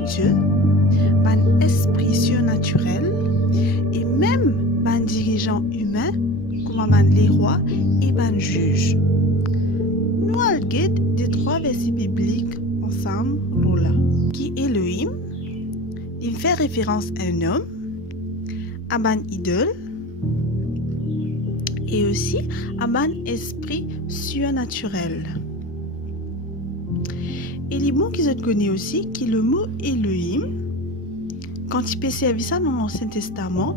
Dieu, ban esprit surnaturel et même ban dirigeant humain comme ban les rois et ban juges. Nous allons des trois versets bibliques ensemble là, qui Elohim, il fait référence à un homme, à ban idole et aussi à ban esprit surnaturel. Et les mots qu'ils ont connus aussi, qui le mot Elohim, quand tu peux servir ça dans l'Ancien Testament,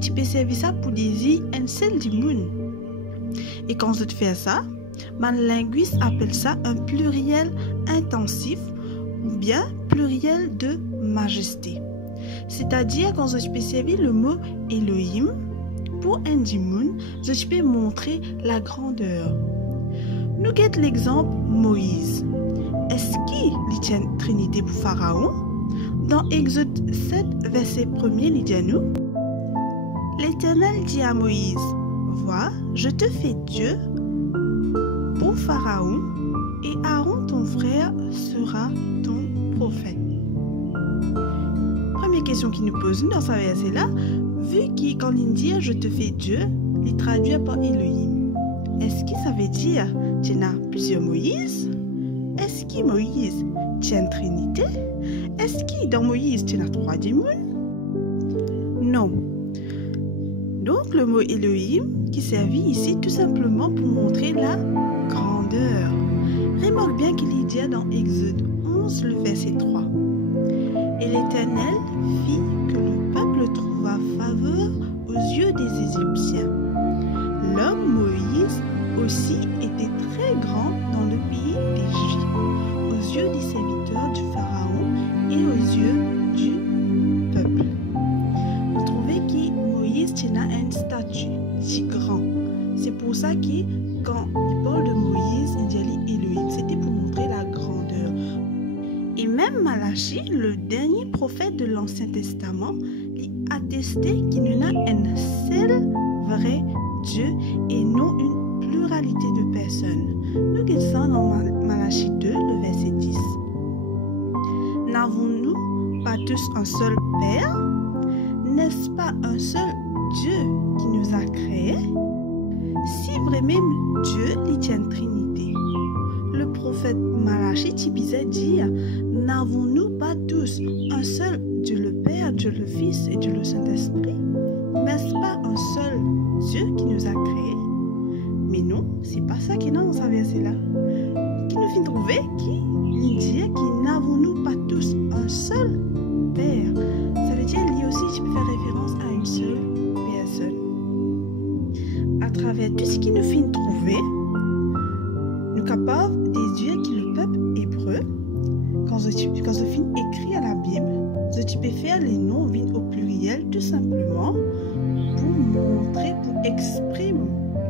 tu peux servir ça pour désigner un seul du monde. Et quand tu fais ça, man linguiste appelle ça un pluriel intensif ou bien pluriel de majesté. C'est-à-dire quand tu peux servir le mot Elohim pour un du monde, tu peux montrer la grandeur. Nous guettons l'exemple Moïse. Est-ce qu'il y a une trinité pour Pharaon? Dans Exode 7, verset 1er, il dit à nous: L'Éternel dit à Moïse: Vois, je te fais Dieu pour Pharaon, et Aaron ton frère sera ton prophète. Première question qui nous pose dans ce verset-là, vu que quand il dit je te fais Dieu, il traduit par Elohim. Est-ce que ça veut dire qu'il y a plusieurs Moïse? Est-ce que Moïse tient une trinité? Est-ce que dans Moïse tu as trois démons? Non. Donc le mot Elohim qui servit ici tout simplement pour montrer la grandeur. Remarque bien qu'il y dit dans Exode 11, le verset 3. Et l'Éternel fit que le peuple trouva faveur aux yeux des Égyptiens. L'homme Moïse aussi était très grand dans le pays d'Égypte, aux yeux des serviteurs du Pharaon et aux yeux du peuple. Vous trouvez que Moïse tient une statue si grand. C'est pour ça que quand il parle de Moïse, il dit Elohim, c'était pour montrer la grandeur. Et même Malachie, le dernier prophète de l'Ancien Testament, il attestait qu'il y en a un seul vrai Dieu et non une pluralité de personnes. Nous lisons dans Malachie 2, le verset 10. N'avons-nous pas tous un seul Père? N'est-ce pas un seul Dieu qui nous a créés? Si vraiment Dieu il tient une trinité, le prophète Malachie typisait dire: n'avons-nous pas tous un seul Dieu le Père, Dieu le Fils et Dieu le Saint-Esprit? N'est-ce pas un seul Dieu qui nous a créés? Mais non, c'est pas ça qui est dans ce verset-là. Qui nous fait trouver qui dit que n'avons-nous pas tous un seul Père? Ça veut dire lui aussi tu peux faire référence à une seule personne. À travers tout ce qui nous fait trouver, nous capables des dieux qui le peuple hébreu, quand je finis écrit à la Bible, tu peux faire les noms au pluriel tout simplement pour montrer, pour exprimer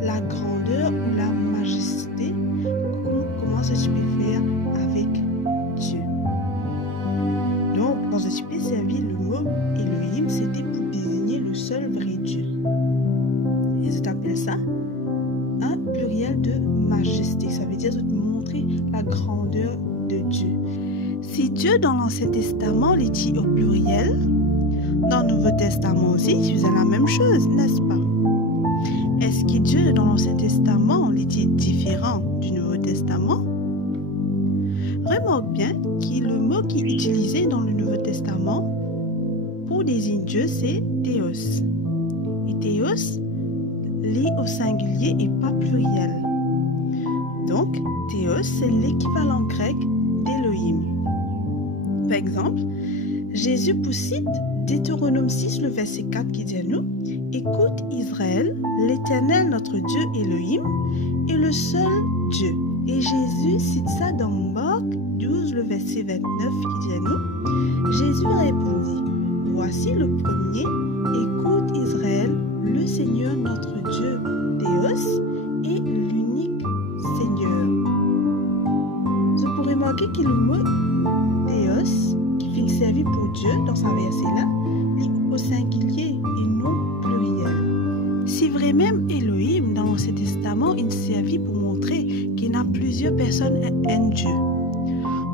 la grandeur ou la majesté, comment tu peux faire avec Dieu. Donc, quand tu peux servir le mot Elohim, c'était pour désigner le seul vrai Dieu. Et je t'appelle ça un pluriel de majesté. Ça veut dire de montrer la grandeur de Dieu. Si Dieu dans l'Ancien Testament il dit au pluriel, dans le Nouveau Testament aussi, il faisait la même chose, n'est-ce pas? Est-ce que Dieu dans l'Ancien Testament il dit différent du Nouveau Testament? Remarque bien que le mot qui est utilisé dans le Nouveau Testament pour désigner Dieu, c'est Théos. Et Théos, lit au singulier et pas pluriel. Donc, Théos, c'est l'équivalent grec d'Elohim. Par exemple, Jésus cite Deutéronome 6, le verset 4 qui dit à nous: Écoute Israël, l'Éternel notre Dieu Elohim est le seul Dieu. Et Jésus cite ça dans Marc 12, le verset 29 qui dit à nous: Jésus répondit: Voici le premier, écoute Israël, le Seigneur notre Dieu, Théos, est l'unique Seigneur. Vous pourrez remarquer que le mot Théos, qui finit servi pour Dieu dans sa verset-là, lit au singulier et non pluriel. C'est vrai même Elohim dans l'Ancien Testament, il servit pour montrer qu'il y a plusieurs personnes et un Dieu.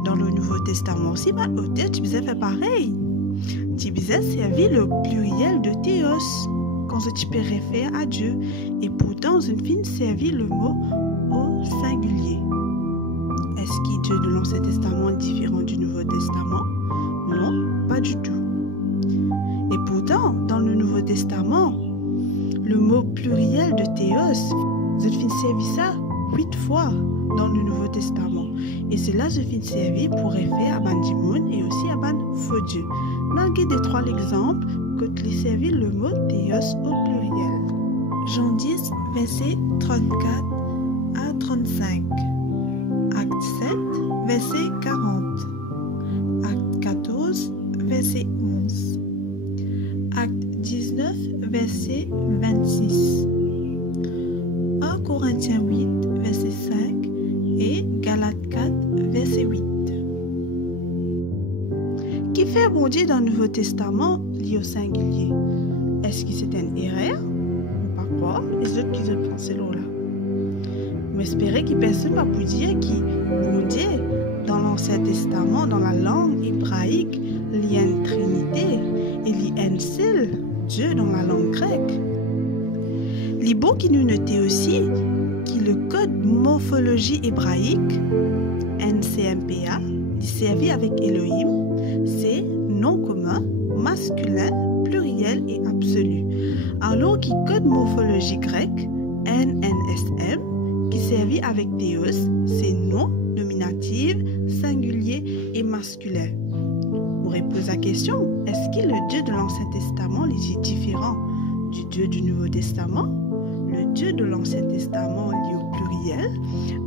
dans le Nouveau Testament aussi, l'auteur, tu faisais faire pareil. Tu faisais servir le pluriel de théos, quand tu peux référer à Dieu. Et pourtant, une fin servir le mot au singulier. Est-ce que Dieu de l'Ancien Testament est différent du Nouveau Testament? Non, pas du tout. Et pourtant, dans le Nouveau Testament, le mot pluriel de théos, je fin servi ça 8 fois dans le Nouveau Testament. Et cela, je fin servi pour référer à Bandimoun et aussi à Ban faux Dieu. Malgré des 3 exemples, que tu servi le mot théos au pluriel. Jean 10, verset 34 à 35. Acte 7, verset 40. Acte 14, verset 11. Acte 19, verset 26. 1 Corinthiens 8, verset 5 et Galates 4, verset 8. Qui fait bon Dieu dans le Nouveau Testament lié au singulier? Est-ce que c'est une erreur? Pas quoi? Les autres qui ont pensé là. Mais espérer que personne ne va vous dire que bon Dieu dans l'Ancien Testament, dans la langue hébraïque, il y a une trinité et il y a un seul Dieu dans la langue grecque. Il est bon qui nous noter aussi que le code morphologie hébraïque, NCMPA, il servi avec Elohim, c'est nom commun, masculin, pluriel et absolu. Alors que le code morphologie grec, NNSM, qui servit avec Théos, c'est nom, nominatif, singulier et masculin. On repose la question, est-ce que le Dieu de l'Ancien Testament est différent du Dieu du Nouveau Testament? Le Dieu de l'Ancien Testament lié au pluriel,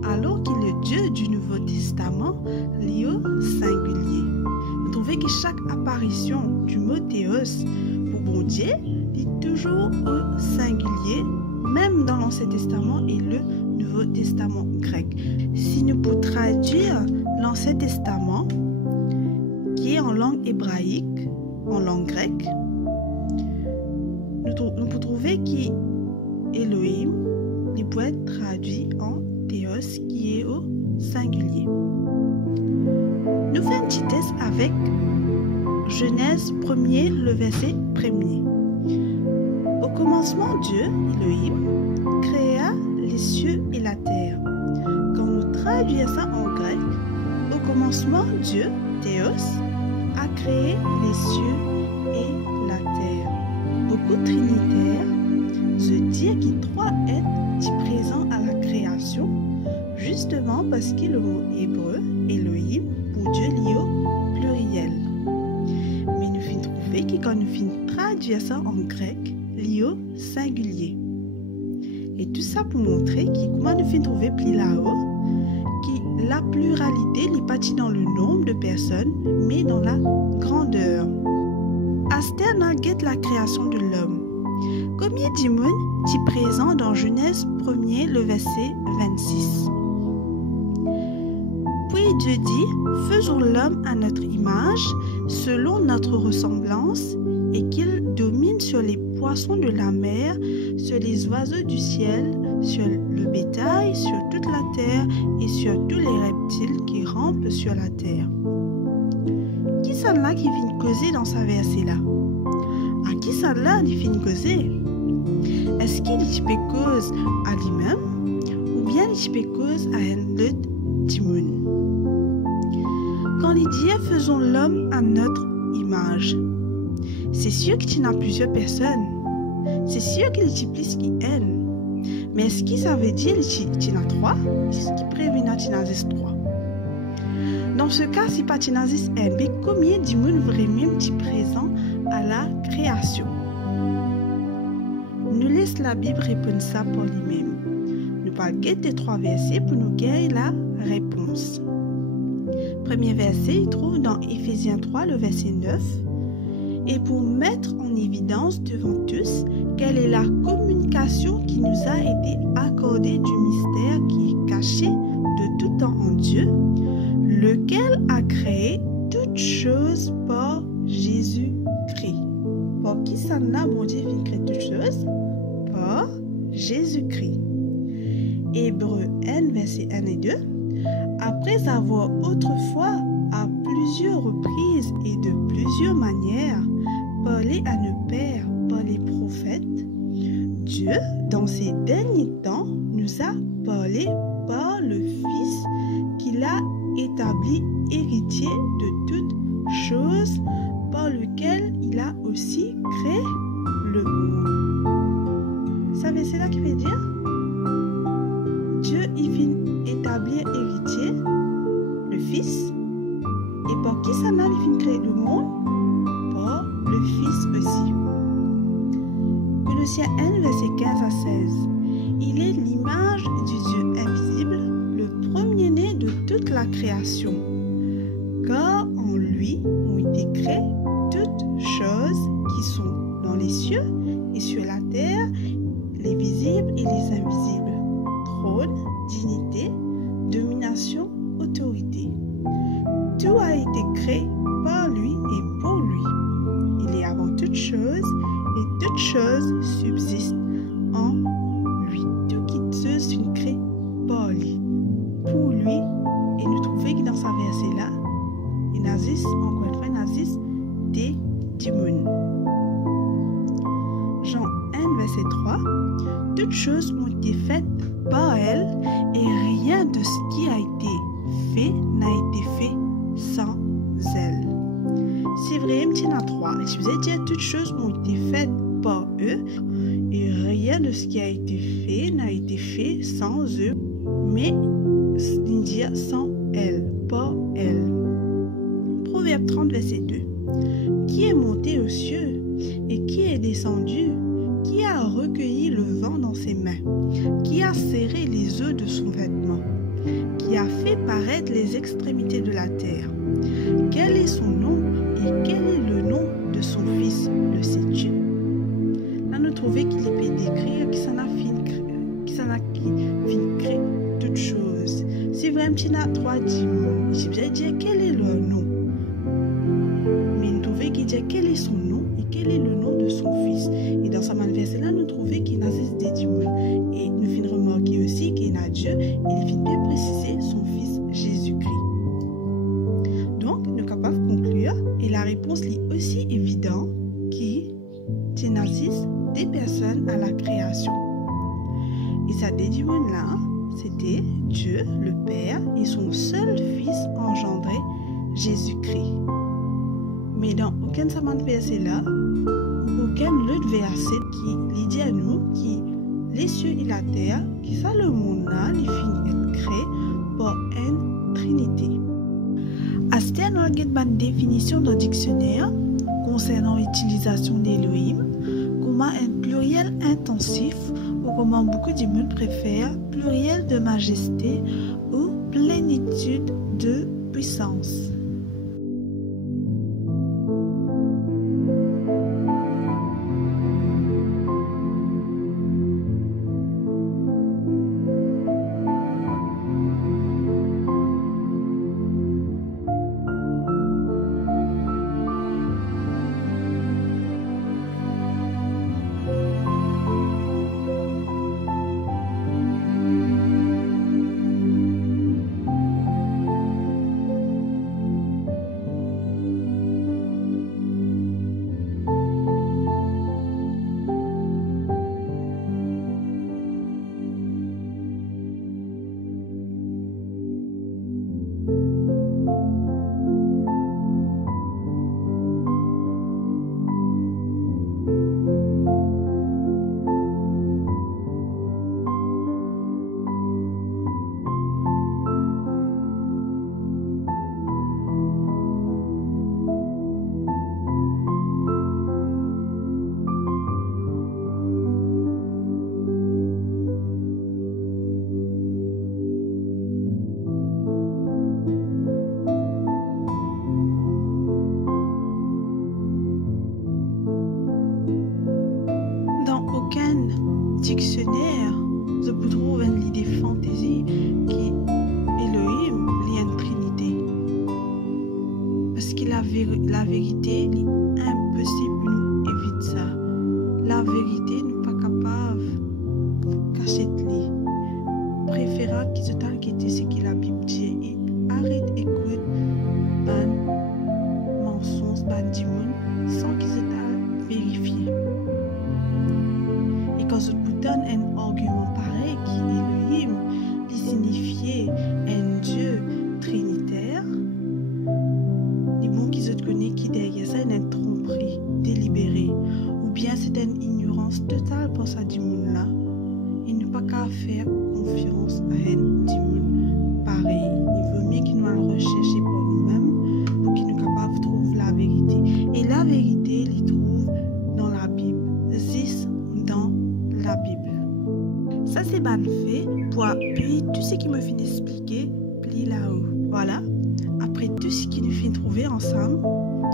alors que le Dieu du Nouveau Testament lié au singulier. Vous trouvez que chaque apparition du mot théos pour bon Dieu est toujours au singulier, même dans l'Ancien Testament et le Nouveau Testament grec. Si nous pouvons traduire l'Ancien Testament, qui est en langue hébraïque, en langue grecque, nous pouvons trouver que Elohim, il peut être traduit en théos, qui est au singulier. Nous faisons un petit test avec Genèse 1er, le verset 1er. Au commencement, Dieu, Elohim, créa les cieux et la terre. Quand nous traduisons ça en grec, au commencement, Dieu, Théos, a créé les cieux et la terre. Beaucoup de trinitaires se disent que 3 êtres sont présents à la création, justement parce que le mot hébreu, Elohim, pour Dieu lié au pluriel. Mais nous finissons trouver que quand nous finissons traduire ça en grec, lié au singulier. Et tout ça pour montrer que comment nous finissons trouver plus là-haut, que la pluralité n'est pas dans le nombre de personnes, mais dans la grandeur. Astère n'a guette la création de l'homme. Combien d'immunes est présent dans Genèse 1er, le verset 26. Puis Dieu dit, faisons l'homme à notre image, selon notre ressemblance, et qu'il domine sur les poissons de la mer, sur les oiseaux du ciel, sur le bétail, sur toute la terre et sur tous les reptiles qui rampent sur la terre. Qui ça là qui vient causer dans sa verset-là? À qui ça là qui vient causer? Est-ce qu'il est cause à lui-même ou bien il est cause à un autre timoun? Quand il dit faisons l'homme à notre image, c'est sûr qu'il y a plusieurs personnes. C'est sûr qu'il y a plus qu'une. Mais est-ce que ça veut dire qu'il y en a 3? Est-ce qu'il prévient qu'il y en a 3? Dans ce cas, si pas qu'il y en a 1, mais combien de monde vraiment est présent à la création? Nous laisse la Bible répondre ça pour lui-même. Nous parlons des 3 versets pour nous gagner la réponse. Premier verset, il trouve dans Éphésiens 3, le verset 9. Et pour mettre en évidence devant tous quelle est la communication qui nous a été accordée du mystère qui est caché de tout temps en Dieu, lequel a créé toutes choses par Jésus-Christ. Pour qui ça n'a bon Dieu vient créer toutes choses? Par Jésus-Christ. Hébreux 1, verset 1 et 2. Après avoir autrefois, à plusieurs reprises et de plusieurs manières, parlé à nos pères par les prophètes, Dieu, dans ces derniers temps, nous a parlé par le Fils qu'il a établi héritier de toutes choses, par lequel il a aussi créé le monde. Vous savez, c'est là qu'il veut dire? Dieu, il vient établir héritier, le Fils. Et par qui ça n'a, il vient créer le monde? Par le Fils aussi. Colossiens 1, verset 15 à 16. Il est l'image du Dieu invisible, le premier-né de toute la création. Car en lui ont été créées toutes choses qui sont dans les cieux et sur la terre, les visibles et les invisibles. Trône, dignité, domination, autorité. Tout a été créé par lui et pour lui. Il est avant toute chose et toute chose subsiste en lui. Tout qui se une créé par lui, pour lui. Et nous trouvons que dans sa verset-là, il n'existe, encore une fois, il n'existe des démons. Jean 1, verset 3. Toutes choses ont été faites par elle et rien de ce qui a été fait n'a été fait sans elle. C'est vrai, il y en a 3. Je vous ai dit, toutes choses ont été faites par eux et rien de ce qui a été fait n'a été fait sans eux, mais c'est-à-dire sans elle, par elle. Proverbe 30, verset 2. Qui est monté aux cieux et qui est descendu? Qui a recueilli le vent dans ses mains? Qui a serré les œufs de son vêtement? Qui a fait paraître les extrémités de la terre? Quel est son nom et quel est le nom de son fils? Le sais-tu? Là, nous trouvons qu'il peut décrire qui s'en a créé toutes choses. C'est vrai, il y a 3 démons. Je vais dire quel est leur nom. Mais nous trouvons qu'il dit quel est son nom et quel est le nom de son fils. Et dans ce verset-là, nous trouvons qu'il existe des démons. Et nous venons remarquer aussi qu'il y a Dieu et il vient bien préciser son fils Jésus-Christ. Donc, nous sommes capables de conclure. Et la réponse est aussi évidente qu'il existe des personnes à la création. Et ça, des démons-là, c'était Dieu, le Père, et son seul Fils engendré, Jésus-Christ. Mais dans aucun de verset-là, aucun autre verset qui dit à nous qui les cieux et la terre, qui ça le monde-là, il finit être créé par une trinité. À ce temps, on a une définition dans le dictionnaire concernant l'utilisation d'Elohim, comment un pluriel intensif ou comment beaucoup de monde préfèrent pluriel de majesté ou plénitude de puissance. Dictionnaire, je peux trouver une idée fantaisie qui Elohim, il y a une trinité. Parce que la vérité est impossible de nous éviter ça. La vérité n'est pas capable de cacher de lui. Préférable qui se t'inquiète ce que la Bible dit et Voilà, après tout ce qui nous fait trouver ensemble,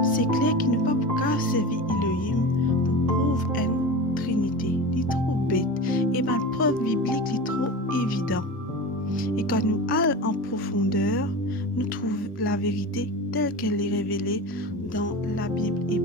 c'est clair qu'il ne peut pas servir Elohim pour prouver une trinité. C'est trop bête. Et bien, la preuve biblique est trop évident. Et quand nous allons en profondeur, nous trouvons la vérité telle qu'elle est révélée dans la Bible. Et